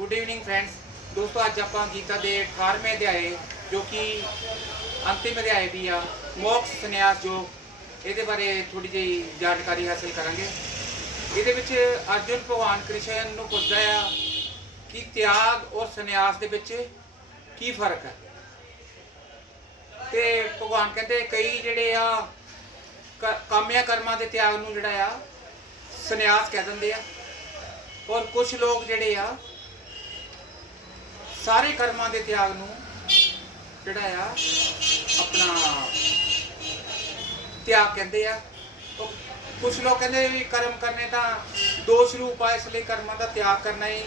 Good evening friends. दोस्तों अज आप गीता के 18वें अध्याय जो कि अंतिम अध्याय भी आ मोक्ष संन्यास योग ये बारे थोड़ी जी जानकारी हासिल करांगे। ये अर्जुन भगवान कृष्ण नूं पुछदा आ कि त्याग और संन्यास दे विच की फर्क है। तो भगवान कहते कई जिहड़े आ कामिया कर्मां दे त्याग नूं जिहड़ा आ संन्यास कह दिंदे आ और कुछ लोग जिहड़े आ सारे कर्मां दे त्याग नूं जिहड़ा आ अपना त्याग कहते आ। कुछ लोग कहते भी कर्म करने का दोष रूप आ, इसलिए कर्मां का त्याग करना ही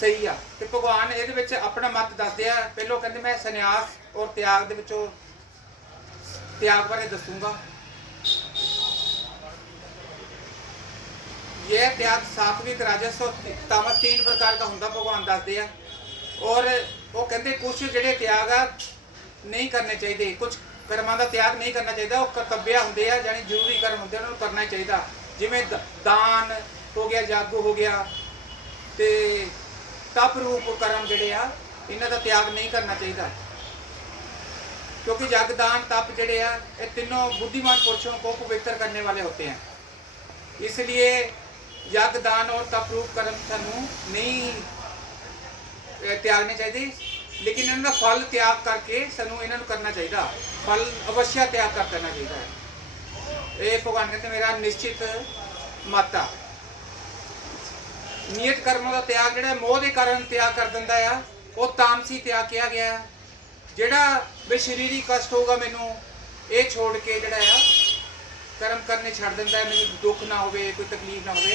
सही आ। तो भगवान ये अपना मत दसदे आ। पहलों कहते मैं संन्यास और त्याग दे विचों त्याग बारे दसूंगा। यह त्याग सात्विक राजस और तामस 3 प्रकार का होंदा भगवान दसदे आ। और वो कहते कुछ जिहड़े त्याग आ नहीं करने चाहिए, कुछ कर्मां का त्याग नहीं करना चाहिए। वो कर्तव्य होंदे आ यानी जरूरी कर्म होंदे उन्होंने करना चाहिए, जिवें दान हो गया, जग हो गया, तो तप रूप कर्म जिहड़े आ इन्हां दा त्याग नहीं करना चाहिए, क्योंकि जग दान तप जिहड़े आ ये तीनों बुद्धिमान पुरुषों को पवित्र करने वाले होते हैं। इसलिए यज्ञ दान और तप रूप कर्म सानू नहीं त्यागने चाहिए, लेकिन इन्होंने फल त्याग करके सानू इन्हों करना चाहिए। फल अवश्य त्याग कर देना चाहिए। ये भगवान कहते मेरा निश्चित मत आ। नियत कर्मों का त्याग जिहड़ा मोह के कारण त्याग कर दिंदा आ वो तामसी त्याग किया गया। जिहड़ा भी शरीरिक कष्ट होगा मैनू ये छोड़ के जिहड़ा आ कर्म करने छड़ दिंदा है, मैनू दुख ना होवे, कोई तकलीफ ना होवे,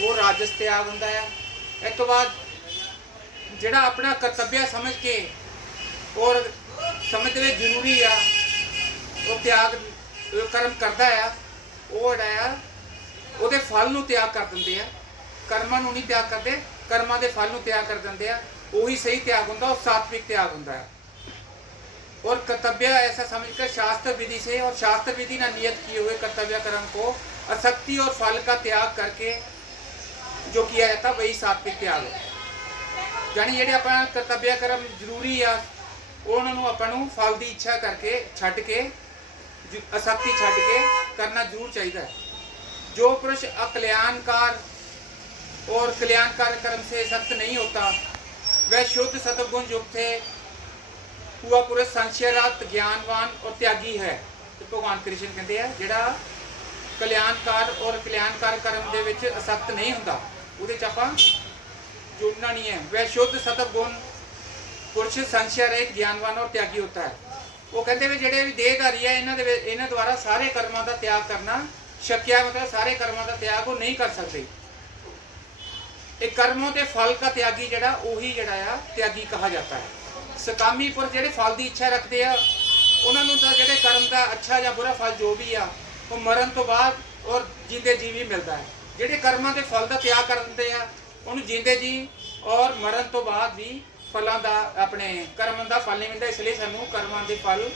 वो राजस त्याग हुंदा है। इस तो बाद जिहड़ा अपना कर्तव्य समझ के और समझते हुए जरूरी आ वो त्याग कर्म करता है, वो जिहड़ा आ उहदे फल नूं त्याग कर दिंदे आ। कर्मां नूं नहीं त्याग करते, कर्मां दे फल नूं त्याग कर दिंदे आ। वही सही त्याग हुंदा, वो सात्विक त्याग हुंदा है। और कर्तव्य ऐसा समझकर शास्त्र विधि से और शास्त्र विधि न नियत किए हुए कर्तव्य कर्म को आसक्ति और फल का त्याग करके जो किया जाता वही सात्विक त्याग है। यानी जेडे अपना कर्तव्य कर्म जरूरी आ उन्होंने अपन फल की इच्छा करके छड्ड के आसक्ति छड्ड के करना जरूर चाहिए। जो पुरुष अकल्याणकार और कल्याणकार कर्म से सख्त नहीं होता वह शुद्ध सतगुण युक्त है, हुआ पुरुष संशयरत ज्ञानवान और त्यागी है। तो भगवान कृष्ण कहते हैं जिहड़ा कल्याणकार और कल्याणकार कर्म दे विच आसक्त नहीं हुंदा उहदे च आपां जुड़ना नहीं है। वह शुद्ध सतगुण पुरुष संशय रहित ज्ञानवान और त्यागी होता है। वो कहते भी जिहड़े भी देहधारी है इन्हां द्वारा सारे कर्मां का त्याग करना शक्य है, मतलब सारे कर्मां का त्याग वो नहीं कर सकते। एक कर्मों के फल का त्यागी जिहड़ा उही जिहड़ा आ त्यागी कहा जाता है। सकामी पुरुष जिहड़े फल की इच्छा रखते हैं उन्होंने तो जिहड़े कर्म का अच्छा या बुरा फल जो भी आ वो मरण तो बाद और जींदे जी भी मिलता है। जिहड़े कर्मां के फल का त्याग कर दिंदे आ उन्होंने जींदे जी और मरण तो बाद भी फलों का अपने कर्म का फल नहीं मिलता। इसलिए सानू कर्मां के फल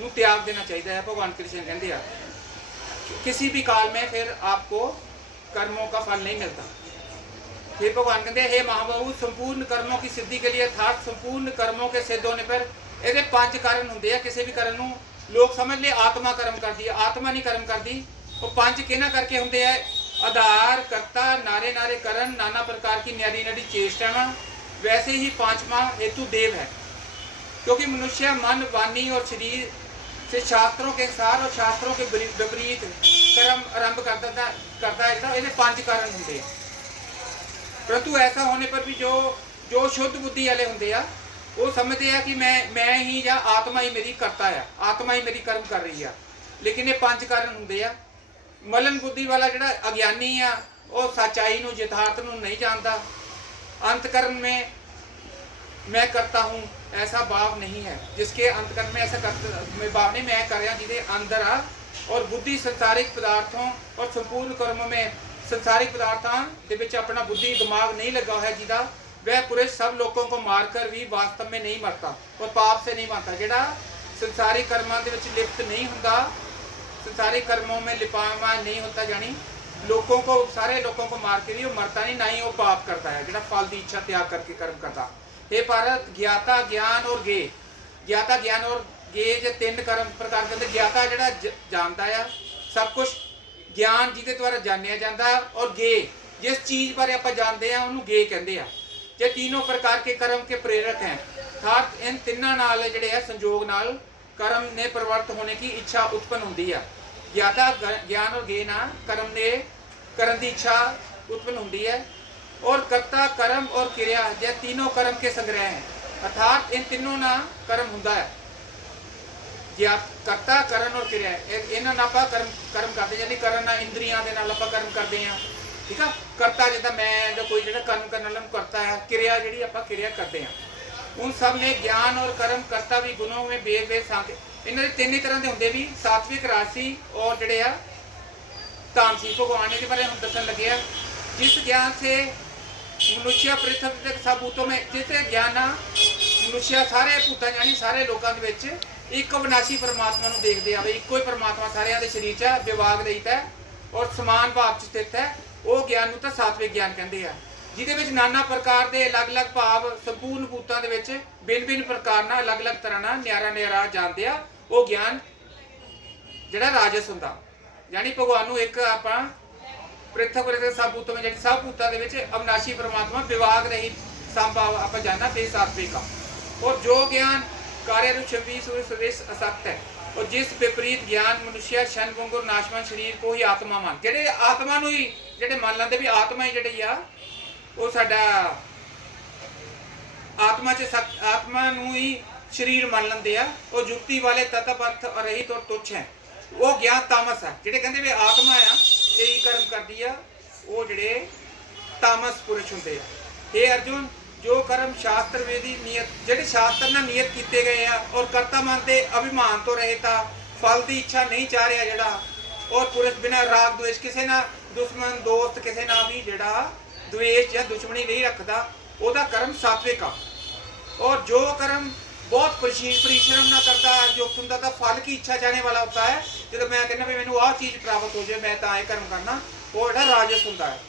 नूं त्याग देना चाहिए है। भगवान कृष्ण कहते हैं किसी भी काल में फिर आपको कर्मों का फल नहीं मिलता। फिर भगवान कहते हैं हे महाबाहु संपूर्ण कर्मों की सिद्धि के लिए अर्थात संपूर्ण कर्मों के सिद्ध होने पर ये 5 कारण होंगे हैं। किसी भी कर्म नूं लोग समझ ले आत्मा कर्म कर दी, आत्मा नहीं कर्म कर दी। वो 5 किन्हां करके होंगे है आधार कर्ता नारे नारे करण नाना प्रकार की न्यारी न्यारी चेष्टावां, वैसे ही 5वां हेतु देव है। क्योंकि मनुष्य मन वाणी और शरीर से शास्त्रों के अनुसार और शास्त्रों के विपरीत कर्म आरंभ करता है। ये 5 कारण होंगे हैं। परंतु ऐसा होने पर भी जो शुद्ध बुद्धि वाले होंगे आ वो समझते हैं कि मैं ही या आत्मा ही मेरी करता है, आत्मा ही मेरी कर्म कर रही है। लेकिन ये 5 कारण होंगे आ। मलन बुद्धि वाला जिहड़ा अज्ञानी आ वो सच्चाई नूं यथार्थ नूं नहीं जानता। अंतकरण में मैं करता हूँ ऐसा भाव नहीं है, जिसके अंतकरण में ऐसा भाव नहीं मैं कर रहा जिहदे अंदर आ। और बुद्धि संसारिक पदार्थों और संपूर्ण कर्मों में संसारिक पदार्थों के विच अपना बुद्धि दिमाग नहीं लगा है, जिदा वह पुरुष सब लोगों को मारकर भी वास्तव में नहीं मरता और पाप से नहीं मरता। जिहड़ा संसारिक कर्मों के विच लिप्त नहीं हुंदा, संसारिक कर्मों में लिपावा नहीं होता, यानी लोगों को, सारे लोगों को मार के भी वो मरता नहीं, ना ही वो पाप करता है ਜਿਹੜਾ फल की इच्छा त्याग करके कर्म करता। हे भारत, ज्ञाता ज्ञान और गे, ज्ञाता ज्ञान और गे जे तीन कर्म प्रकार कहते। ज्ञाता ਜਿਹੜਾ जानता है सब कुछ, ज्ञान ਜਿਹਦੇ ਦੁਆਰਾ ਜਾਣਿਆ ਜਾਂਦਾ, और गे जिस चीज़ बारे आप जानते हैं ਉਹਨੂੰ गे ਕਹਿੰਦੇ ਆ। जे तीनों प्रकार के कर्म के प्रेरक हैं, अर्थात इन तिन्ना नाल ਜਿਹੜੇ है संजोग नाल कर्म ने प्रवृत्त होने की इच्छा उत्पन्न होती है। ज्ञाता ज्ञान और गे ना कर्म ने करने की इच्छा उत्पन्न होती है, और कर्ता कर्म और क्रिया यह तीनों कर्म के संग्रह हैं, अर्थात इन तीनों ना कर्म होता है। कर्ता करण और क्रिया इन्होंने आप कर्म करते, यानी करण इंद्रियां के नाल आप कर्म करते हैं, ठीक है। करता जिदा मैं जो कोई जो कर्म करने वाला करता है, क्रिया जी आप क्रिया करते हैं। उन सब ने ज्ञान और कर्म कर्ता भी गुणों में बेद बेद सांख्य, इन्होंने तीन ही तरह के होंगे भी, सात्विक राशि और जोड़े आ तामसी। भगवान ने बारे हम दसन लगे हैं, जिस ज्ञान से मनुष्य पृथ्वी सब भूतों में, जिस ज्ञान मनुष्य सारे भूतों यानी सारे लोगों के एक अविनाशी परमात्मा को देखते आए, एको ही परमात्मा सारिया के शरीर च विभाग रहित है और समान भाव च स्थित है, वो ज्ञान तो सात्विक ज्ञान कहते हैं। जिहदे नाना प्रकार के अलग अलग भाव संपूर्ण भूतों के भिन्न भिन्न प्रकार ना अलग अलग तरह ना न्यारा न्यारा जानते हैं, वो ज्ञान जिहड़ा राजस हुंदा। यानी भगवान नूं एक आपां पृथ्वी सब भूतों में सब भूतों के अविनाशी परमात्मा विभाग रहित संभाव आप जानना, फिर सात्विक आ। और जो ज्ञान कार्य छवि सुरेश असक्त है, और जिस विपरीत ज्ञान मनुष्य शन भंग और नाशवान शरीर को ही आत्मा मान, जेडे आत्मा नूं ही जेडे मान लेंदे भी आत्मा ही जिहड़ी आ वो साडा आत्मा च आत्मा नूं ही शरीर मान लेंदे आ, वो जुक्ति वाले तत्व अर्थ रहित और तुच्छ है, वो ज्ञान तामस है। जेडे कहंदे भी आत्मा आ यही कर्म करती है, वो जेडे तामस पुरुष हुंदे आ। हे अर्जुन, जो कर्म शास्त्र वेदी नियत जेडे शास्त्र ना नियत किए गए हैं, और कर्ता मानते अभिमान तो रहता, फल की इच्छा नहीं चाह रहा जेड़ा, और पुरुष बिना राग द्वेष किसी ना दुश्मन दोस्त किसी ना भी जेड़ा द्वेष या दुश्मनी नहीं रखता, वह कर्म सात्विक आ। और जो कर्म बहुत परिश्रम ना करता युक्त होंगे तो फल की इच्छा चाहने वाला होता है, जो मैं कहना भी मैंने आह चीज़ प्राप्त हो जाए मैं तो यह कर्म करना, वो जो राजस होंगे है,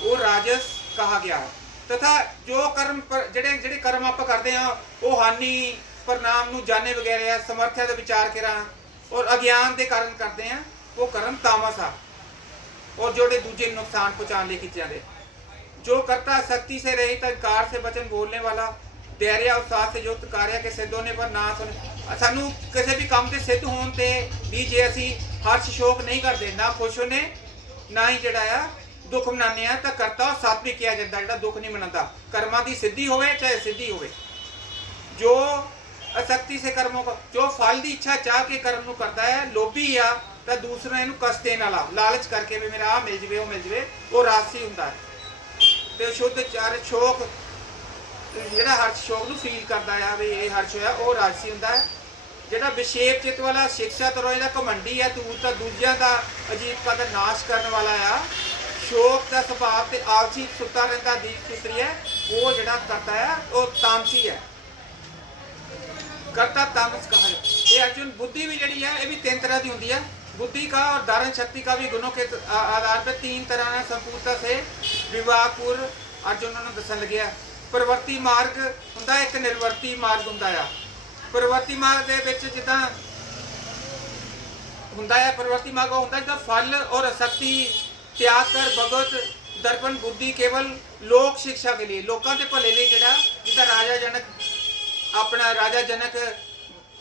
वो राजस कहा गया है। तथा जो कर्म जेडे जेडे कर्म आप करते हैं वो हानि परिणाम नूं जाने वगैरह समर्थ्या का विचार करा और अज्ञान के कारण करते हैं, वो कर्म तामस आ, और जोड़े दूजे नुकसान पहुँचाने लिए किए जाते। जो कर्ता शक्ति से रहित अहंकार से वचन बोलने वाला, धैर्य उत्साह से युक्त कार्य के सिद्ध होने पर ना सुने, सानू किसी भी काम के सिद्ध होने भी जे असी हर्ष शोक नहीं करते, ना खुश होने ना ही जड़ा दुख मनाने तो करता सात्विक किया जाता, जो दुख नहीं मनाता। कर्मां की सिद्धि होवे चाहे सिद्धि होवे, जो असक्ति से कर्मों का जो फल की इच्छा चाह के कर्म को करता है, लोभी आ तो दूसरे इनू कष्ट देने वाला लालच करके भी मेरा आ मिल जाए वो मिल जाए, वो राजसी होंदा है। तो शुद्ध चार शोक जिहड़ा हर्ष शोक नूं फील करता है भी ये हर्ष होया, वो राजसी होंदा है। जिहड़ा विक्षेप चित वाला शिक्षा तो रोए घमंडी है, दूर दूजियां का अजीब का नाश करने वाला आ, शोक का स्वभाव से आलसी सुता रहता दीप सूत्री है, वो जिहड़ा करता है वो तामसी है, कर्ता तामस कहा है। ये अर्जुन बुद्धि भी जी है, ये भी तीन तरह की होती है। बुद्धि का और धारण शक्ति का भी गुणों के आधार पर तीन तरह संपूर्णता से विवाहपूर्व अर्जुन उन्होंने दसन लगे। प्रवृत्ति मार्ग होंदा, एक निर्वर्ती मार्ग होंदा है। प्रवृत्ति मार्ग दे विच जिद्दां होंदा है, प्रवृत्ति मार्ग होंदा जिद्दां फल और आसक्ति त्याग कर भगवत दर्पण बुद्धि केवल लोक शिक्षा के लिए, लोगों के भले लिए जिहड़ा जिद्दां राजा जनक अपना राजा जनक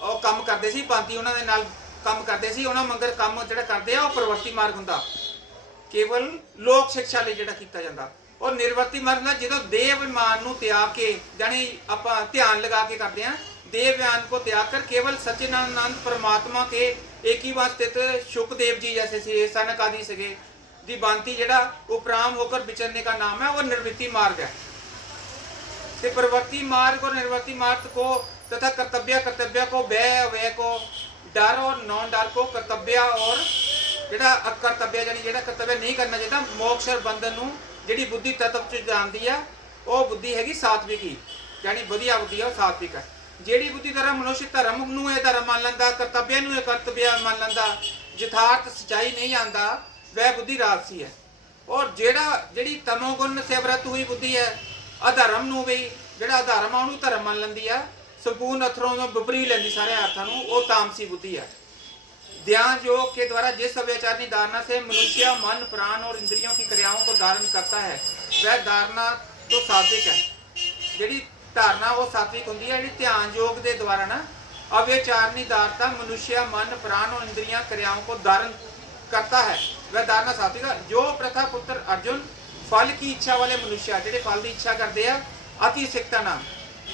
ਉਹ ਕੰਮ ਕਰਦੇ ਸੀ, ਭਾਂਤੀ ਉਹਨਾਂ ਦੇ ਨਾਲ ਕੰਮ ਕਰਦੇ ਸੀ, ਉਹਨਾਂ ਮੰਗਰ ਕੰਮ ਜਿਹੜਾ ਕਰਦੇ ਆ ਉਹ ਪ੍ਰਵਰਤੀ ਮਾਰਗ ਹੁੰਦਾ, ਕੇਵਲ ਲੋਕ ਸਿੱਖਿਆ ਲਈ ਜਿਹੜਾ ਕੀਤਾ ਜਾਂਦਾ। ਔਰ ਨਿਰਵਰਤੀ ਮਾਰਗ ਦਾ ਜਦੋਂ ਦੇਹ ਅਭਿਮਾਨ ਨੂੰ ਤਿਆਗ ਕੇ ਜਾਨੀ ਆਪਾਂ ਧਿਆਨ ਲਗਾ ਕੇ ਕਰਦੇ ਆ, देह व्यान को त्याग कर केवल सच्चिदानंद परमात्मा के एक ही बात स्थित शुकदेव जी जैसे से सनक आदि सके दी बांति जड़ा उपराम होकर विचरने का नाम है, वो निर्वृत्ति मार्ग है। ते प्रवृत्ति मार्ग और निर्वृत्ति मार्ग को तथा कर्तव्य को व्यय अव्यय को डर और नॉन डर को कर्तव्य और जेड़ा अकर्तव्य यानी जेड़ा कर्तव्य नहीं करना चाहिए मोक्ष और बंधन नूं जिहड़ी बुद्धि तत्व च जानदी आ वो बुद्धि हैगी सात्विक ही, यानी वधिया बुद्धि है सात्विक है। जिहड़ी बुद्धि धर्म मनुष्य धर्म नूं धर्म मान लैंदा, कर्तव्य नूं कर्तव्य मान लैंदा, यथार्थ सच्चाई नहीं आंदा, वह बुद्धि राजसी है। और ਜਿਹੜੀ ਤਮੋਗੁਣ ਸੇ ਵਰਤ ਹੋਈ ਬੁੱਧੀ ਹੈ, ਅਧਰਮ ਨੂੰ ਵੀ ਜਿਹੜਾ ਅਧਰਮ ਆ ਉਹਨੂੰ ਧਰਮ ਮੰਨ ਲੈਂਦੀ ਆ, ਸੰਪੂर्ण ਅਥਰੋਂ ਤੋਂ ਵਿਪਰੀ ਲੈਂਦੀ ਸਾਰੇ ਅਰਥਾਂ ਨੂੰ, ਉਹ ਤਾਮਸੀ बुद्धि है। ध्यान योग के द्वारा जिस अव्याचारणी धारणा से मनुष्य मन प्राण और इंद्रियों की क्रियाओं को धारण करता है, वह धारणा तो सात्विक है। ਜਿਹੜੀ धारणा वो सात्विक होती है। ਜਿਹੜੀ ध्यान योग के द्वारा ना अव्याचारणी धारणा मनुष्य मन प्राण और इंद्रियां क्रियाओं को धारण करता है, वह धारणा सात्विक है। जो प्रथा पुत्र अर्जुन फल की इच्छा वाले मनुष्य ਜਿਹੜੇ फल की इच्छा करते हैं अति सिकता नाल,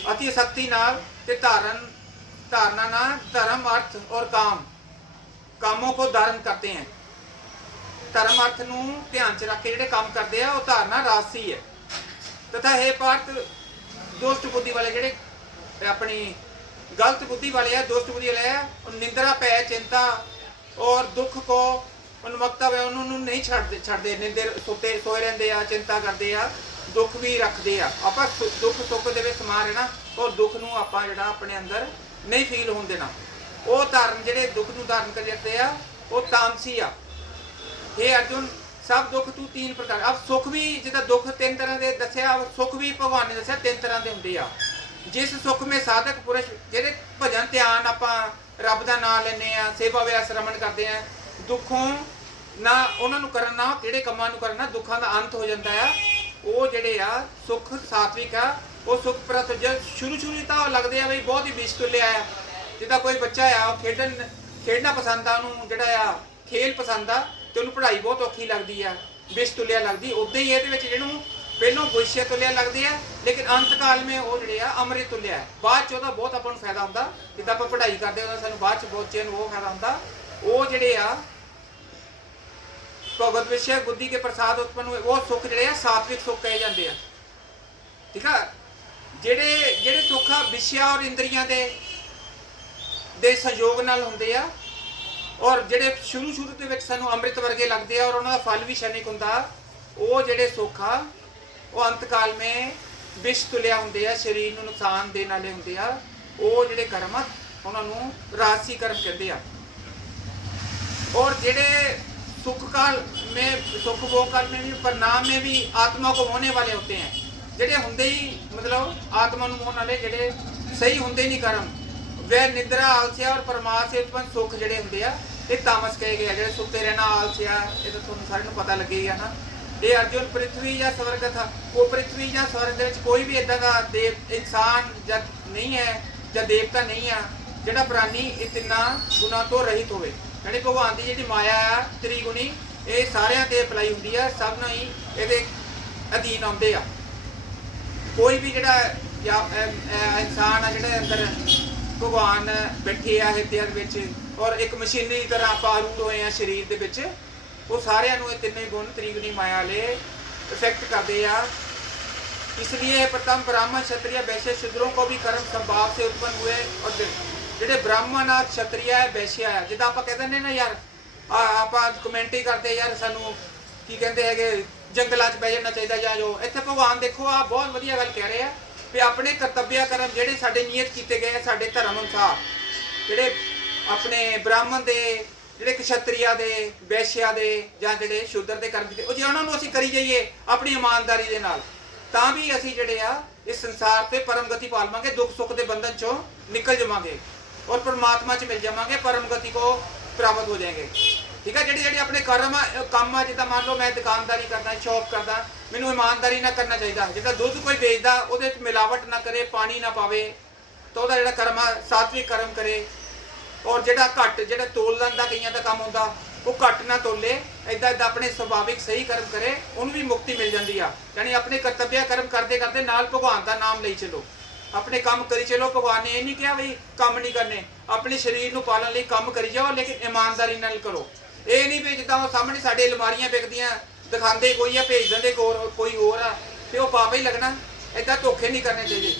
अति शक्ति नाल ते धारणा ना धर्म अर्थ और कामों को धारण करते हैं। धर्म अर्थ ਨੂੰ ਧਿਆਨ ਚ ਰੱਖ ਕੇ ਜਿਹੜੇ ਕੰਮ ਕਰਦੇ ਆ ਉਹ ਧਾਰਨਾ ਰਾਜਸੀ ਹੈ। तथा हे पार्थ दुष्ट बुद्धि वाले ਜਿਹੜੇ ਆਪਣੀ गलत बुद्धि वाले है, दुष्ट बुद्धि वाले है, निंद्रा पै चिंता और दुख को उन्मत्ता वे उन्होंने नहीं छड़ते निंदर सोते सोए रहते हैं, चिंता करते हैं, दुख भी रखते हैं। आप दुख सुख के समा रहना और दुख ਨੂੰ ਆਪਾਂ ਜਿਹੜਾ ਆਪਣੇ ਅੰਦਰ नहीं फील होने देना। ਉਹ ਧਾਰਨ ਜਿਹੜੇ ਦੁੱਖ ਨੂੰ ਧਾਰਨ ਕਰ ਜਾਂਦੇ ਆ ਉਹ ਤਾਮਸੀ ਆ। हे अर्जुन सब दुख तू तीन प्रकार, अब सुख भी जिदा दुख तीन तरह के दसिया, सुख भी भगवान ने दसिया तीन तरह के होंगे आ। जिस सुख में साधक पुरुष ਜਿਹੜੇ भजन ध्यान ਆਪਾਂ ਰੱਬ ਦਾ ਨਾਮ ਲੈਂਦੇ ਆ, ਸੇਵਾ ਵਿਆਸ ਸ਼ਰਮਣ ਕਰਦੇ ਆ, ਦੁੱਖੋਂ ਨਾ ਉਹਨਾਂ ਨੂੰ ਕਰਨ, ਨਾ ਕਿਹੜੇ ਕੰਮਾਂ ਨੂੰ ਕਰਨਾ, ਦੁੱਖਾਂ ਦਾ ਅੰਤ ਹੋ ਜਾਂਦਾ ਆ। ਉਹ ਜਿਹੜੇ ਆ ਸੁਖ ਸਾਤਵਿਕ ਆ। ਉਹ ਸੁਖ ਪ੍ਰਤ ਜਦ ਸ਼ੁਰੂ ਤਾਂ ਲੱਗਦੇ ਆ ਵੀ ਬਹੁਤ ਹੀ ਵਿਸ਼ਤੁਲਿਆ ਆ। ਜਿੱਦਾਂ ਕੋਈ ਬੱਚਾ ਆ ਉਹ ਖੇਡਣਾ ਪਸੰਦ ਆ, ਉਹਨੂੰ ਜਿਹੜਾ ਆ ਖੇਲ ਪਸੰਦ ਆ ਤੇ ਉਹਨੂੰ ਪੜ੍ਹਾਈ ਬਹੁਤ ਔਖੀ ਲੱਗਦੀ ਆ, ਵਿਸ਼ਤੁਲਿਆ ਲੱਗਦੀ। ਉੱਦਾਂ ਹੀ ਇਹਦੇ ਵਿੱਚ ਜਿਹਨੂੰ ਪਹਿਲੋਂ ਵਿਸ਼ੇ ਤੁਲਿਆ ਲੱਗਦੀ ਆ, ਲੇਕਿਨ ਅੰਤ ਕਾਲ ਮੇ ਉਹ ਜਿਹੜੇ ਆ ਅੰਮ੍ਰਿਤ ਤੁਲਿਆ ਹੈ। ਬਾਅਦ ਚ ਉਹਦਾ ਬਹੁਤ ਆਪਾਂ ਨੂੰ ਫਾਇਦਾ ਹੁੰਦਾ। ਜਿੱਦਾਂ ਆਪਾਂ ਪੜ੍ਹਾਈ ਕਰਦੇ ਉਹਦਾ ਸਾਨੂੰ ਬਾਅਦ ਚ ਬਹੁਤ ਚਿਰ ਨੂੰ ਉਹ ਫਾਇਦਾ ਹੁੰਦਾ। ਉਹ ਜਿਹੜੇ ਆ ਭਗਵਤ ਵਿਸ਼ੇ ਬੁੱਧੀ ਕੇ ਪ੍ਰਸਾਦ ਉਤਪੰਨ ਹੋਏ ਉਹ ਸੁੱਖ ਜਿਹੜੇ ਆ ਸਾਤਵਿਕ ਸੁੱਖ ਕਹੇ ਜਾਂਦੇ ਆ। ਠੀਕ ਆ। ਜਿਹੜੇ ਸੁੱਖ ਆ ਵਿਸ਼ਿਆ ਔਰ ਇੰਦਰੀਆਂ ਦੇ ਸਹਿਯੋਗ ਨਾਲ ਹੁੰਦੇ ਆ, ਔਰ ਜਿਹੜੇ ਸ਼ੁਰੂ ਦੇ ਵਿੱਚ ਸਾਨੂੰ ਅੰਮ੍ਰਿਤ ਵਰਗੇ ਲੱਗਦੇ ਆ ਔਰ ਉਹਨਾਂ ਦਾ ਫਲ ਵੀ ਸ਼ੈਨਿਕ ਹੁੰਦਾ, ਉਹ ਜਿਹੜੇ ਸੁੱਖ ਆ ਉਹ ਅੰਤਕਾਲ ਮੇ ਵਿਸ਼ ਤੁਲਿਆ ਹੁੰਦੇ ਆ, ਸਰੀਰ ਨੂੰ ਨੁਕਸਾਨ ਦੇਣ ਵਾਲੇ ਹੁੰਦੇ ਆ। ਉਹ ਜਿਹੜੇ ਕਰਮ ਆ ਉਹਨਾਂ ਨੂੰ ਰਾਜਸੀ ਕਰਮ ਕਹਿੰਦੇ ਆ। और जेड़े सुख काल में सुख भोग काल में भी परिणाम में भी आत्मा को मोहने वाले होते हैं, जेड़े होंदे ही मतलब आत्मा को मोहन वाले जेड़े सही होंदे नहीं कर्म, वह निद्रा आलसिया और परमार्थ से उत्पन्न सुख जेड़े होंदे आ ये तामस कहे गए। जेड़े सुते रहना आलसिया, ये तो तुहानू सारे नू पता लगेगा ना। ये अर्जुन पृथ्वी या स्वर्ग था, वो पृथ्वी या स्वर्ग दे विच कोई भी इदां दा देव इंसान या नहीं है या देवता नहीं है जेड़ा प्राणी ये तिन्ना गुणा तो रहित होवे। यानी भगवान की जी माया है त्रिगुणी, ये सारिया ते अप्लाई होंदी है, सब ही ये अधीन आते आ। कोई भी जोड़ा इंसान है जोड़े अंदर भगवान बैठे आ हिरदे और एक मशीनरी तरह आप आरूढ़ होए हैं शरीर के विच, वो सारिया तीनों गुण त्रिगुणी माया वाले इफेक्ट करते हैं। इसलिए प्रथम ब्राह्मण क्षत्रिय वैश्य शूद्रों को भी कर्म संभाव से उत्पन्न हुए और ਜਿਹੜੇ ਬ੍ਰਾਹਮਣ ਆ ਛਤਰੀਆ ਹੈ ਵੈਸ਼ਿਆ ਹੈ, ਜਿੱਦਾਂ ਆਪਾਂ ਕਹਿੰਦੇ ਨੇ ਨਾ ਯਾਰ ਆਪਾਂ ਕਮੈਂਟਰੀ ਕਰਦੇ ਯਾਰ ਸਾਨੂੰ ਕੀ ਕਹਿੰਦੇ ਹੈਗੇ ਜੰਗਲਾਂ 'ਚ ਬਹਿ ਜਾਣਾ ਚਾਹੀਦਾ ਜਾਂ ਜੋ ਇੱਥੇ ਭਗਵਾਨ ਦੇਖੋ ਆ ਬਹੁਤ ਵਧੀਆ ਗੱਲ ਕਹਿ ਰਹੇ ਆ ਵੀ ਆਪਣੇ ਕਰਤੱਵਿਆ ਕਰਮ ਜਿਹੜੇ ਸਾਡੇ ਨਿਯਤ ਕੀਤੇ ਗਏ ਸਾਡੇ ਧਰਮ ਅਨੁਸਾਰ, ਜਿਹੜੇ ਆਪਣੇ ਬ੍ਰਾਹਮਣ ਦੇ ਜਿਹੜੇ ਕਸ਼ਤਰੀਆ ਦੇ ਵੈਸ਼ਿਆ ਦੇ ਜਾਂ ਜਿਹੜੇ ਸ਼ੂਦਰ ਦੇ ਕਰਮ ਕੀਤੇ ਉਹ ਜੇ ਉਹਨਾਂ ਨੂੰ ਅਸੀਂ ਕਰੀ ਜਾਈਏ ਆਪਣੀ ਇਮਾਨਦਾਰੀ ਦੇ ਨਾਲ ਤਾਂ ਵੀ ਅਸੀਂ ਜਿਹੜੇ ਆ ਇਸ ਸੰਸਾਰ ਤੇ ਪਰਮ ਗਤੀ ਪਾ ਲਵਾਂਗੇ, ਦੁੱਖ ਸੁੱਖ ਦੇ ਬੰਧਨ 'ਚੋਂ ਨਿਕਲ ਜਾਵਾਂਗੇ और परमात्मा च मिल जावांगे, परम गति को प्राप्त हो जाएंगे। ठीक है। जेडे अपने कर्म काम आ जिदा मान लो मैं दुकानदारी करदा शॉप करदा, मैनू ईमानदारी ना करना चाहिए। जिदा दुध कोई बेचदा उहदे च मिलावट ना करे, पानी ना पावे, तो उहदा जिहड़ा कर्म आ सात्विक कर्म करे। और जिहड़ा घट जिहड़ा तोलन दा कईयां दा काम हुंदा वो घट ना तोले, इदां अपने सुभाविक सही कर्म करे, उहनूं भी मुक्ति मिल जाती है। यानी अपने कर्तव्य कर्म करते करते नाल भगवान का नाम लई चलो, अपने काम करी चलो। भगवान ने ये नहीं कहा भाई काम नहीं करने, अपने शरीर को पालन लिए काम करी जाओ, लेकिन ईमानदारी नाल करो। ये नहीं भी जिदा सामने साढ़े अलमारियां बिकदियां दिखाते कोई है भेज देंगे कोई होर आ तो पाप ही लगना। इदा धोखे नहीं करने चाहिए।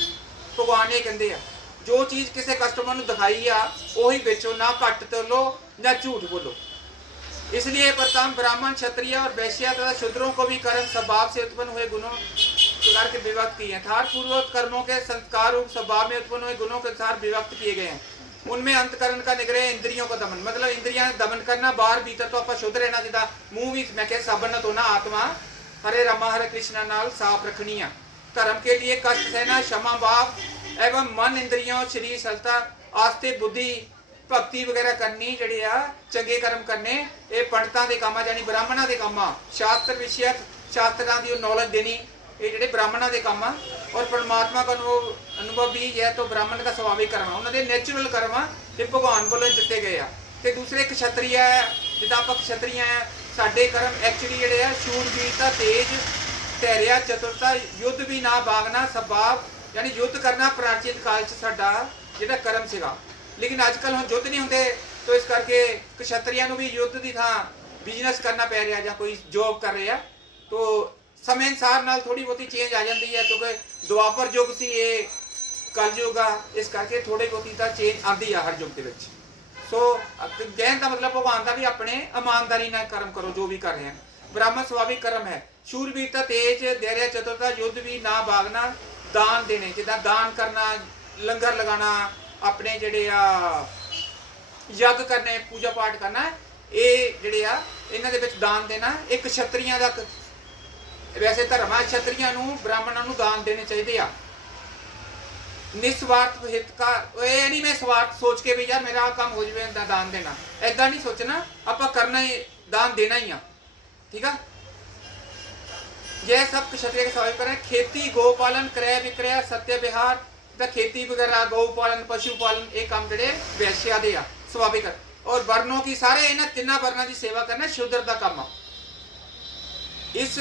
भगवान ये कहते हैं जो चीज़ किसी कस्टमर को दिखाई आ उही बेचो, ना घट तोलो ना झूठ बोलो। इसलिए प्रथम ब्राह्मण क्षत्रिय और वैश्य तथा शूद्रों को भी कर्म स्वभाव से उत्पन्न हुए गुणों प्रकार के विभक्त किए हैं। अर्थात पूर्वोक्त कर्मों के संस्कार रूप स्वभाव में उत्पन्न हुए गुणों के अनुसार विभक्त किए गए हैं। उनमें अंतकरण का निग्रह, इंद्रियों का दमन, मतलब इंद्रियां दमन करना, बाहर भीतर तो आप शुद्ध रहना, जिदा मुंह भी मैं कह साबन ना धोना, आत्मा हरे रामा हरे कृष्णा नाल साफ रखनी है। धर्म के लिए कष्ट सहना, क्षमा भाव एवं मन इंद्रियों शरीर सलता आस्ते बुद्धि भगती वगैरह करनी, ਜਿਹੜੇ ਆ ਚੰਗੇ ਕਰਮ ਕਰਨੇ, ਇਹ ਪੰਡਤਾਂ ਦੇ ਕੰਮ ਆ, ਜਾਨੀ ਬ੍ਰਾਹਮਣਾਂ ਦੇ ਕੰਮ ਆ। शास्त्र विषयक शास्त्रां ਦੀ नॉलेज देनी, ये ਜਿਹੜੇ ब्राह्मणों के काम आ। और परमात्मा का अनुभव भी यह तो ब्राह्मण का स्वाभाविक कर्म है, उन्होंने नैचुरल कर्म आ, ये भगवान वालों दिते गए आ। ते दूसरे क्षत्रिय है, जिदा आप क्षत्रिय है, साडे कर्म एक्चुअली ਜਿਹੜੇ ਆ शूरवीरता, तेज, धैर्य, चतुरता, युद्ध भी ना भागना, स्वभाव, यानी युद्ध करना प्राचीन काल च साडा ਜਿਹੜਾ कर्म ਸੀਗਾ। लेकिन अजकल हम युद्ध नहीं होंगे, तो इस करके क्षत्रिया भी युद्ध की थां बिजनेस करना पै रहा, या कोई जॉब कर रहे हैं। तो समय अनुसार नाल थोड़ी बहुती चेंज आ जाती है, क्योंकि दुआपर युग सी, ये कल युग आ, इस करके थोड़ी बहुती तो चेंज आती है हर युग के विच। सो कहने का मतलब भगवान का भी अपने ईमानदारी नाल कर्म करो जो भी कर रहे हैं। ब्राह्मण स्वाभाविक कर्म है, शूरवीरता, तेज, धैर्य, चतुरता, युद्ध भी ना भागना, दान देने, जिदा दान करना, लंगर लगाना, अपने ਜਿਹੜੇ ਆ ਯੱਗ ਕਰਨੇ, पूजा पाठ करना, ਇਹ ਜਿਹੜੇ ਆ ਇਹਨਾਂ ਦੇ ਵਿੱਚ ਦਾਨ ਦੇਣਾ ਇੱਕ ਛਤਰੀਆਂ ਦਾ ਵੈਸੇ ਧਰਮ ਆ। ਛਤਰੀਆਂ ਨੂੰ, ਬ੍ਰਾਹਮਣਾਂ ਨੂੰ ਦਾਨ ਦੇਣੇ ਚਾਹੀਦੇ ਆ। ਨਿਸਵਾਰਥ ਹਿਤ का, ਇਹ ਨਹੀਂ मैं स्वार्थ सोच के भी यार मेरा काम हो जाए दान देना, ऐदा नहीं सोचना, ਆਪਾਂ करना ही दान देना ही आ, ठीक है। यह सब क्षत्रिय के स्वाभाविक करें। खेती, गोपालन, क्रय विक्रय, सत्य विहार, खेती वगैरह, गौ पालन, पशु पालन, ये काम ਜਿਹੜੇ ਵੈਸ਼ਿਆ ਦੇ ਆ ਸੁਭਾਵਿਕ। और वर्णों की सारे ਇਹਨਾਂ ਤਿੰਨਾਂ ਵਰਨਾਂ ਦੀ ਸੇਵਾ ਕਰਨਾ ਸ਼ੂਦਰ ਦਾ ਕੰਮ ਆ। इस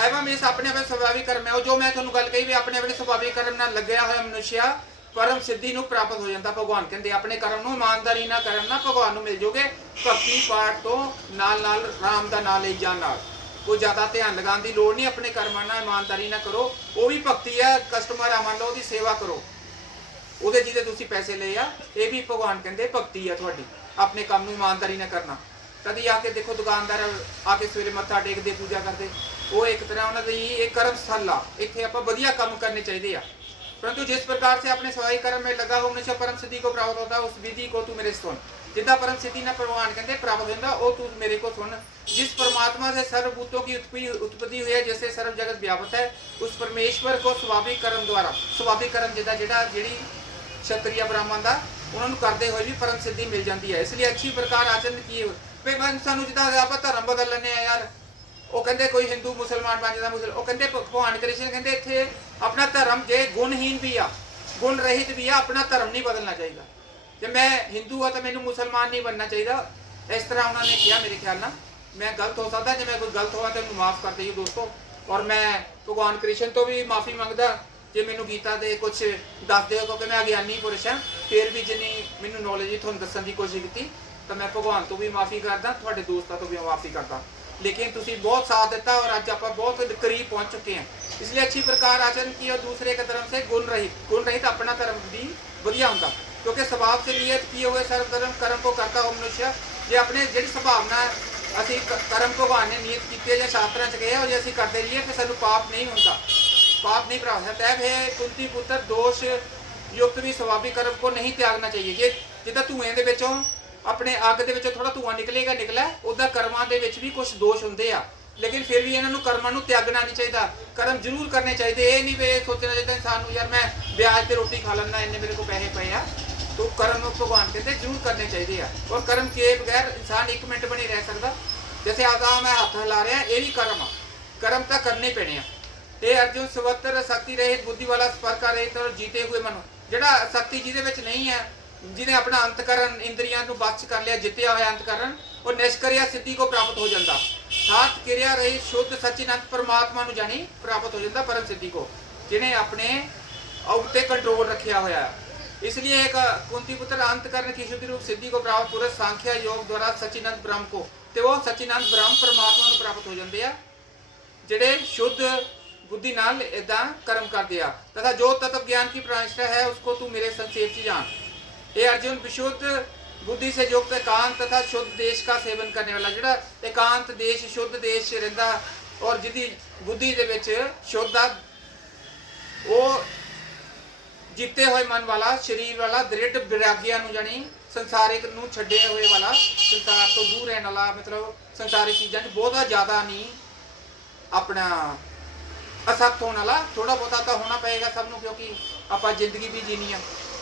एवं इस अपने अपने स्वाभाविक कर्म है, जो मैं ਤੁਹਾਨੂੰ ਗੱਲ ਕਹੀ ਵੀ ਆਪਣੇ ਆਪਣੇ ਸੁਭਾਵਿਕ ਕਰਮ ਨਾਲ ਲੱਗਿਆ ਹੋਇਆ ਮਨੁੱਖਿਆ परम सिद्धि ਨੂੰ ਪ੍ਰਾਪਤ ਹੋ ਜਾਂਦਾ। ਭਗਵਾਨ ਕਹਿੰਦੇ ਆਪਣੇ ਕਰਮ ਨੂੰ ਇਮਾਨਦਾਰੀ ਨਾਲ ਕਰਨ ਨਾਲ ਭਗਵਾਨ ਨੂੰ ਮਿਲ ਜੋਗੇ। ਭਗਤੀ ਪਾਠ ਤੋਂ ਨਾਲ ਨਾਲ ਰਾਮ ਦਾ ਨਾਮ ਲਈ ਜਾਣ ਨਾਲ ਕੋਈ ਜ਼ਿਆਦਾ ਧਿਆਨ ਲਗਾਉਣ ਦੀ ਲੋੜ ਨਹੀਂ। ਆਪਣੇ ਕਰਮਾਂ ਨਾਲ ਇਮਾਨਦਾਰੀ ਨਾਲ ਕਰੋ, ਉਹ ਵੀ ਭਗਤੀ ਹੈ। ਕਸਟਮਰ ਆ ਮੰਨ ਲਓ, ਉਹਦੀ ਸੇਵਾ ਕਰੋ, ਉਹਦੇ ਜਿਹਦੇ ਤੁਸੀਂ ਪੈਸੇ ਲਏ ਆ, ਇਹ ਵੀ ਭਗਵਾਨ ਕਹਿੰਦੇ ਭਗਤੀ ਆ ਤੁਹਾਡੀ। ਆਪਣੇ ਕੰਮ ਨੂੰ ਇਮਾਨਦਾਰੀ ਨਾਲ ਕਰਨਾ। ਕਦੀ ਆ ਕੇ ਦੇਖੋ ਦੁਕਾਨਦਾਰ ਆ ਕੇ ਸਵੇਰੇ ਮੱਥਾ ਟੇਕਦੇ, ਪੂਜਾ ਕਰਦੇ, ਉਹ ਇੱਕ ਤਰ੍ਹਾਂ ਉਹਨਾਂ ਦੀ ਇਹ ਕਰਮ ਸਥਲ ਆ। ਇੱਥੇ ਆਪਾਂ ਵਧੀਆ ਕੰਮ ਕਰਨੇ ਚਾਹੀਦੇ ਆ। परंतु जिस प्रकार से अपने स्वाभाविक कर्म में लगा हो मनुष्य परम सिद्धि को प्राप्त होता है, उस विधि को तू मेरे सुन। जिदा परम सिद्धि ना भगवान कहते प्राप्त होता, वो तू मेरे को सुन। जिस परमात्मा से सर्वभूतों की उत्पत्ति हुई है, जैसे सर्व जगत व्यापक है, उस परमेश्वर को स्वाभाविक कर्म द्वारा, स्वाभाविक कर्म जिदा जिहड़ा जिहड़ी क्षत्रिय ब्राह्मण का उन्होंने करते हुए भी परम सिद्धि मिल जाती है। इसलिए अच्छी प्रकार आचरण किए हुए सानू जिदा आप धर्म बदल लेने यार, ਉਹ ਕਹਿੰਦੇ ਕੋਈ ਹਿੰਦੂ ਮੁਸਲਮਾਨ ਬਣ ਜਾਂਦਾ, ਉਹ ਕਹਿੰਦੇ ਭਗਵਾਨ ਕ੍ਰਿਸ਼ਨ ਕਹਿੰਦੇ ਇੱਥੇ ਆਪਣਾ ਧਰਮ ਜੇ ਗੁਣਹੀਨ ਵੀ ਆ, ਗੁਣ ਰਹਿਤ ਵੀ ਆ, ਆਪਣਾ ਧਰਮ ਨਹੀਂ ਬਦਲਣਾ ਚਾਹੀਦਾ। ਜੇ ਮੈਂ ਹਿੰਦੂ ਆ ਤਾਂ ਮੈਨੂੰ ਮੁਸਲਮਾਨ ਨਹੀਂ ਬਣਨਾ ਚਾਹੀਦਾ। ਇਸ ਤਰ੍ਹਾਂ ਉਹਨਾਂ ਨੇ ਕਿਹਾ। ਮੇਰੇ ਖਿਆਲ ਨਾਲ ਮੈਂ ਗਲਤ ਹੋ ਸਕਦਾ, ਜੇ ਮੈਂ ਕੋਈ ਗਲਤ ਹੋਵਾਂ ਤਾਂ ਮੈਨੂੰ ਮਾਫ ਕਰ ਦਿਓ ਦੋਸਤੋ। ਔਰ ਮੈਂ ਭਗਵਾਨ ਕ੍ਰਿਸ਼ਨ ਤੋਂ ਵੀ ਮਾਫੀ ਮੰਗਦਾ ਜੇ ਮੈਨੂੰ ਗੀਤਾ ਦੇ ਕੁਝ ਦੱਸ ਦਿਓ, ਕਿਉਂਕਿ ਮੈਂ ਅਗਿਆਨੀ ਪੁਰਸ਼ ਹਾਂ। ਫਿਰ ਵੀ ਜਿੰਨੀ ਮੈਨੂੰ ਨੌਲੇਜ ਤੁਹਾਨੂੰ ਦੱਸਣ ਦੀ ਕੋਸ਼ਿਸ਼ ਕੀਤੀ, ਤਾਂ ਮੈਂ ਭਗਵਾਨ ਤੋਂ ਵੀ ਮਾਫੀ ਕਰਦਾ, ਤੁਹਾਡੇ ਦੋਸਤਾਂ ਤੋਂ ਵੀ ਮਾਫੀ ਕਰਦਾ। लेकिन तुसी बहुत साथ देता और आज आप बहुत करीब पहुंच चुके हैं। इसलिए अच्छी प्रकार आचरण की और दूसरे के धर्म से गुण रहित अपना धर्म भी वधिया होंदा, क्योंकि स्वभाव से नियत किए हुए सर्व धर्म कर्म को करता हो मनुष्य। जे अपने जिहड़ी सुभावना असी कर्म भगवान ने नियत किए या शास्त्रां च कहे, और जे असी करते रहिए फिर सानू पाप नहीं होंदा, पाप नहीं प्राप्त होता है। कुंती पुत्र दोष युक्त भी स्वाभाविक कर्म को नहीं त्यागना चाहिए। जे जिद्दां धुएं दे विचों अपने अग के थोड़ा धुआं निकला, उदा कर्मां दे विच भी कुछ दोष होंदे आ, लेकिन फिर भी इन्हां नूं कर्मां नूं त्यागना नहीं चाहिए। कर्म जरूर करने चाहिए। ये नहीं भी सोचना चाहिए इंसान नूं यार मैं ब्याज ते रोटी खा लैंदा, इन्ने मेरे को पैसे पे आ, तो कर्म भगवान कहते जरूर करने चाहिए। और कर्म किए बगैर इंसान एक मिनट भी नहीं रह सकता। जैसे आगा मैं हाथ हिला रहा, ये भी कर्म आ, कर्म तो करने पैने आ। ते अर्जुन स्वतंत्र शक्ति रहित बुद्धि वाला स्पर्श रहित और जीते हुए मन, जिहड़ा शक्ति जिहदे विच नहीं है, जिन्हें अपना अंतकरण इंद्रियां को बच कर लिया, जितया हुआ अंतकरण, और निष्क्रिया सिद्धि को प्राप्त हो जाता। सात क्रिया रहित शुद्ध सच्चिदानंद परमात्मा को जानी प्राप्त हो जाता, परम सिद्धि को, जिन्हें अपने उत्ते कंट्रोल रखा हुआ है। इसलिए एक कुंती पुत्र अंतकरण की शुद्धि रूप सिद्धि को प्राप्त पुरुष सांख्या योग द्वारा सच्चिदानंद ब्रह्म को, तो वो सच्चिदानंद ब्रह्म परमात्मा को प्राप्त हो जाते हैं, जिहड़े शुद्ध बुद्धि नाल इदा कर्म करते हैं। तथा जो तत्व ज्ञान की प्रतिष्ठा है उसको तू मेरे संक्षेप से जान। ये अर्जुन विशुद्ध बुद्धि से युक्त एकांत तथा शुद्ध देश का सेवन करने वाला, जिहड़ा एकांत देश शुद्ध देश रहिंदा और जिहदी बुद्धि दे विच शुद्ध आ, वो ਜਿੱਤੇ ਹੋਏ ਮਨ ਵਾਲਾ, ਸਰੀਰ ਵਾਲਾ, ਦ੍ਰਿੜ ਵਿਰਾਗੀਆਂ ਨੂੰ ਜਾਣੀ ਸੰਸਾਰਿਕ ਨੂੰ ਛੱਡੇ ਹੋਏ ਵਾਲਾ, ਸੰਸਾਰ ਤੋਂ ਦੂਰ ਰਹਿਣ ਵਾਲਾ, ਮਤਲਬ ਸੰਸਾਰਿਕ ਚੀਜ਼ਾਂ 'ਚ ਬਹੁਤਾ ਜ਼ਿਆਦਾ ਨਹੀਂ ਆਪਣਾ ਅਸਕਤ ਹੋਣ ਵਾਲਾ। ਥੋੜਾ ਬਹੁਤਾ ਤਾਂ ਹੋਣਾ ਪਏਗਾ ਸਭ ਨੂੰ, क्योंकि ਆਪਾਂ ਜ਼ਿੰਦਗੀ भी जीनी है।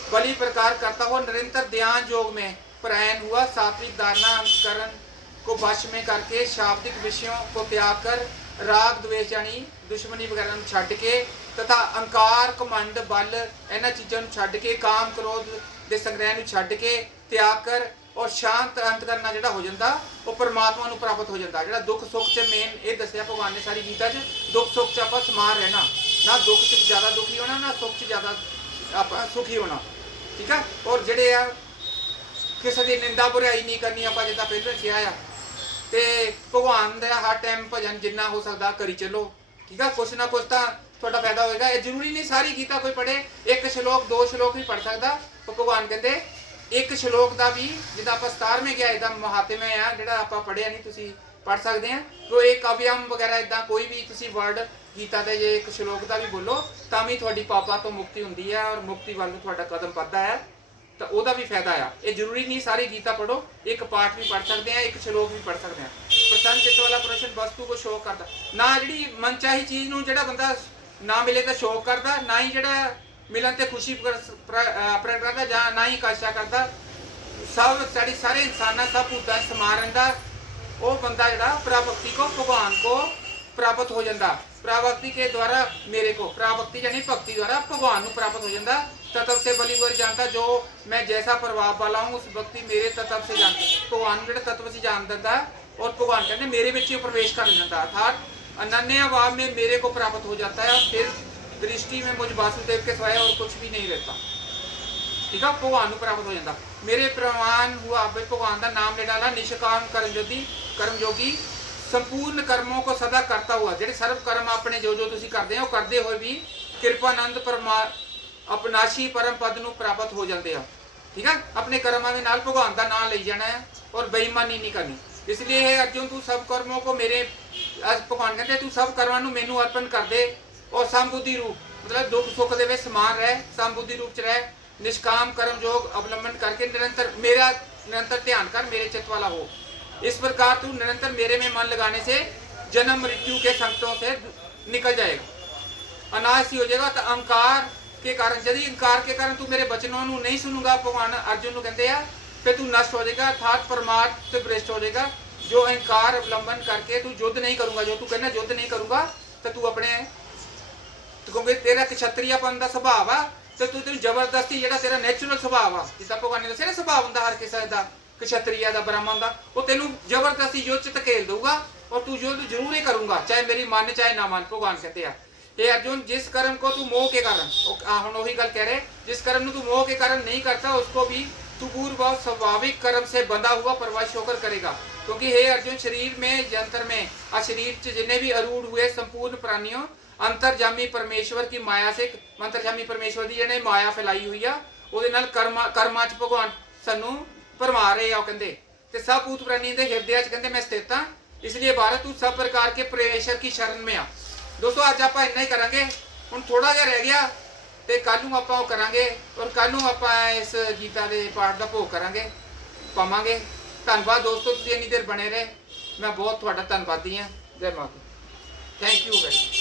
बलि प्रकार करता हुआ निरंतर ध्यान योग में प्रयन हुआ, सात्विक धारणा अंतकरण को वश में करके शाब्दिक विषयों को त्याग कर राग द्वेष यानी दुश्मनी वगैरह छड्ड के तथा अहंकार घमंड बल इन्हां चीज़ों नूं छड्ड के काम क्रोध दे संग्रह नूं छड्ड के त्याग कर और शांत अंत करना जिहड़ा हो जाता वो परमात्मा नूं प्राप्त हो जाता। जिहड़ा दुख सुख च मेन ये दस्सिया भगवान ने सारी गीता च, दुख सुख च आपां समान रहना, ना दुख च ज़्यादा दुखी होना ना सुख च ज़्यादा आपां सुखी होना, ठीक है। और जिहड़े आ किसी की निंदा बुराई नहीं करनी, आप जिदा पहले किया आ, तो भगवान का हर टाइम भजन जिन्ना हो सकता करी चलो, ठीक है। कुछ ना कुछ तो थोड़ा फायदा होएगा। ये जरूरी नहीं सारी गीता कोई पढ़े, एक श्लोक दो श्लोक भी पढ़ सकता। तो भगवान कहते एक श्लोक का भी जिदा आप 17वें गया इदा महात्म्य है जिहड़ा आप पढ़िया नहीं, तुसीं पढ़ सकते हैं। तो एक अव्यम वगैरह इदा कोई भी तुसीं वर्ड गीता के जे एक श्लोक का भी बोलो तो भी थोड़ी पापा तो मुक्ति होंदी है और मुक्ति वाल थोड़ा कदम बढ़ता है, तो वह भी फायदा आ। ये जरूरी नहीं सारी गीता पढ़ो, एक पाठ भी पढ़ सकते हैं, एक श्लोक भी पढ़ सकते हैं। प्रसन्न चित्त वाला प्रश्न वस्तु को शौक करता ना, जी मनचाही चीज़ नूं जिहड़ा बंदा ना मिले तो शौक करता, ना ही जिहड़ा मिलन ते खुशी प्रगट करता, जां ना ही काशा करता। सब साड़ी सारे इंसाना सब भूतां समा रहिंदा, वो बंदा जिहड़ा प्राभक्ति को भगवान को प्राप्त हो जाता। प्राभक्ति के द्वारा मेरे को, प्राभक्ति यानी भक्ति द्वारा भगवान को प्राप्त हो जाता। तत्व से बलि गोरी जानता, जो मैं जैसा प्रभाव वाला हूँ उस भक्ति मेरे तत्व से जानता, भगवान जो तत्व से जान देता और भगवान कहते मेरे बिच ही प्रवेश कर जाता, अर्थात अनन्य भाव में मेरे को प्राप्त हो जाता है। और फिर दृष्टि में मुझ वासुदेव के सिवाय और कुछ भी नहीं रहता, ठीक है। भगवान को प्राप्त हो जाता। मेरे प्रमाण हुआ भगवान का नाम ले डाला, निष्काम कर्मयोगी संपूर्ण कर्मों को सदा करता हुआ, जेडे सर्व कर्म अपने जो जो तुसी करते हो करते हुए भी कृपानंद परमा अपनाशी परम पद नूं प्राप्त हो जाते हैं, ठीक है। अपने कर्मां दे नाल भगवान का नाम ले जाना है और बेईमानी नहीं करनी। इसलिए हे अर्जुन तू सब कर्मों को मेरे, भगवान कहते तू सब कर्मां नूं मैनूं अर्पण कर दे और समबुद्धि रूप मतलब दुख सुख दे विच समान रह, समबुद्धि रूप च रह, निष्काम कर्म योग अवलंबन करके निरंतर मेरा निरंतर ध्यान कर, मेरे चित्त वाला हो। इस प्रकार तू निरंतर मेरे में मन लगाने से जन्म मृत्यु के संकटों से निकल जाएगा, अनायासी हो जाएगा। तो अहंकार के कारण, यदि अहंकार के कारण तू मेरे वचनों को नहीं सुनूंगा, भगवान अर्जुन को कहते हैं, फिर तू नष्ट हो जाएगा, अर्थात परमार्थ से भ्रष्ट हो जाएगा। जो अहंकार अवलंबन करके तू युद्ध नहीं करूंगा, जो तू कहना युद्ध नहीं करूंगा, तो तू अपने क्योंकि तेरा क्षत्रियपन का स्वभाव आ, तो तू जबरदस्ती जो तेरा नैचुरल स्वभाव आ, जिदा भगवान ने दस्सिया ना स्वभाव होंदा हर किसी का, क्षत्रिय का ब्राह्मण का, वो तेनों जबरदस्ती युद्ध च धकेल दूंगा और तू युद्ध जरूर ही करूंगा, चाहे मेरी मन चाहे ना मन। भगवान कहते हैं हे अर्जुन जिस कर्म को तू मोह के कारण, हम वही गल कह रहे, जिस कर्म तू मोह के कारण नहीं करता उसको भी तू पूर्व स्वाभाविक कर्म से बंधा हुआ प्रवश होकर करेगा। क्योंकि हे अर्जुन शरीर में यंत्र में शरीर च जिन्हें भी अरूढ़ हुए संपूर्ण प्राणियों अंतरजामी परमेश्वर की माया से, अंतरजामी परमेश्वर की जिन्हें माया फैलाई हुई है ਉਹਦੇ ਨਾਲ ਕਰਮਾਂ ਚ ਭਗਵਾਨ ਸਾਨੂੰ ਭਰਮਾ ਰਹੇ ਆ। ਉਹ ਕਹਿੰਦੇ ਤੇ सब भूत प्राणी के हृदय च कहते मैं स्थित हाँ, इसलिए भारत तू सब प्रकार के परमेश्वर की शरण में आ। दोस्तों अज आप इन्ना ही करांगे, हुण थोड़ा जिहा रह गया तो कल नूं आपां ओह करांगे और कल नूं आपां इस गीता के पाठ का भोग करांगे पावांगे। धन्नवाद दोस्तों, तुसीं इन्नी देर बने रहे, मैं बहुत तुहाडा धन्नवादी हाँ। जय माता, थैंक यू वेरी मच।